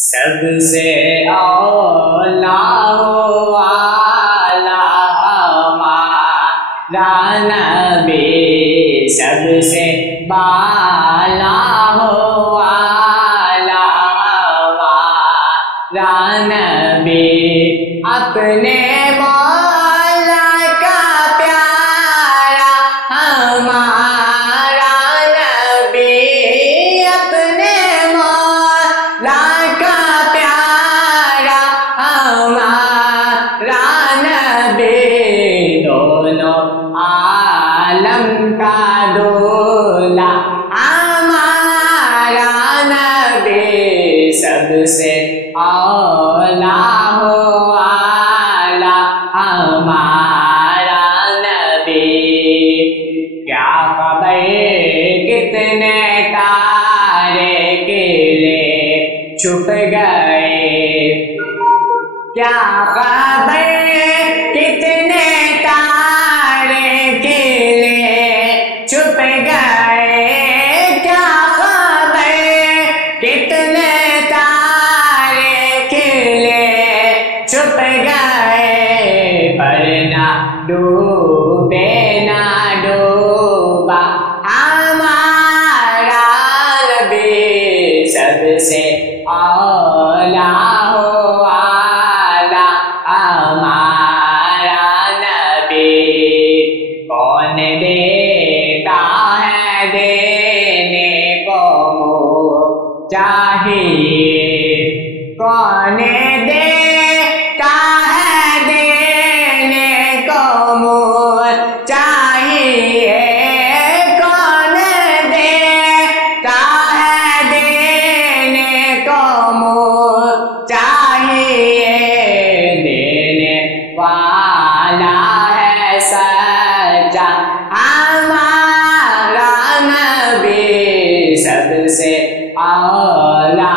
سب سے اولا والا ہمارا نبی، سب سے بالا والا ہمارا نبی، اپنے مولا کا پیارا ہمارا نبی، اپنے مولا کا پیارا ہمارا نبی، دونوں عالم کا دولا ہمارا نبی، سب سے اولا والا ہمارا نبی۔ کیا خبر کتنے تارے کلے چھپ گئے، کیا خبر کتنے تارے کلے چھپ گئے، کیا خبر کتنے تارے کلے چھپ گئے، پر نہ ڈوبے نہ ڈوبا ہمارا نبی، سب سے اولا والا ہمارا نبی۔ کون دیتا ہے دینے کو چاہیے، کون دیتا ہے دینے کو چاہیے، کون دیتا ہے دینے کو چاہیے، دینے والا ہے سچا ہمارا نبی، سب سے اولا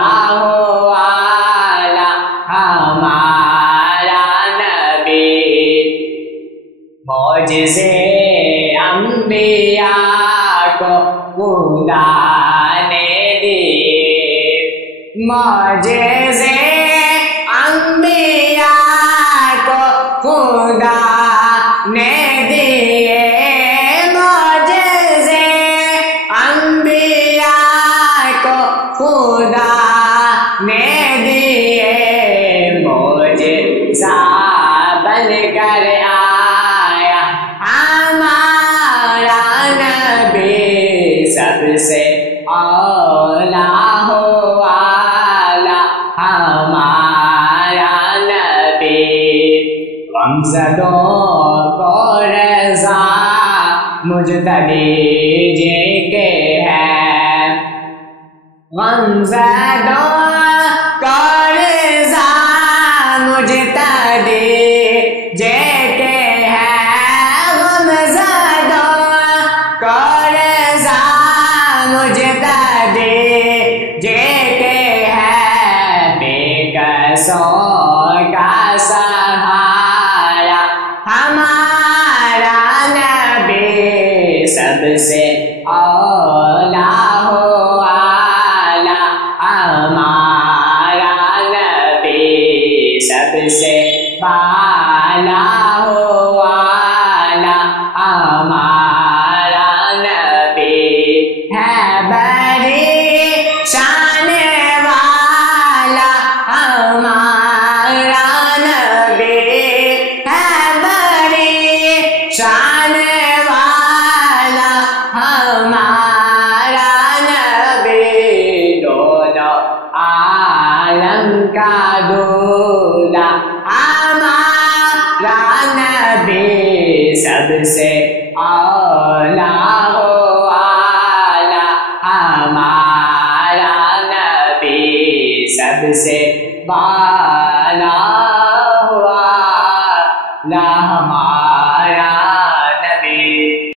والا ہمارا نبی۔ معجزے انبیاء کو خدا نے دیے، معجزے انبیاء کو خدا نے دیے، معجزے انبیاء کو خدا نے دیے، معجزہ بن کر آیا ہمارا نبی، سب سے اولا والا ہمارا نبی۔ غمزدوں کو رضا مجتبی جے کے ہے، غمزدوں کو رضا مجتبی جے کے ہے، غمزدوں کو رضا مجتبی جے کے ہے، بے کسوں کا سہارا ہمارا نبی، سب سے اولا والا ہمارا نبی، سب سے بالا والا ہمارا نبی، ہے بڑی شان والا ہمارا نبی، ہے بڑی شان والا ہمارا نبی، دونوں عالم کا دولا ہمارا نبی، سب سے اولا والا ہمارا نبی، سب سے بالا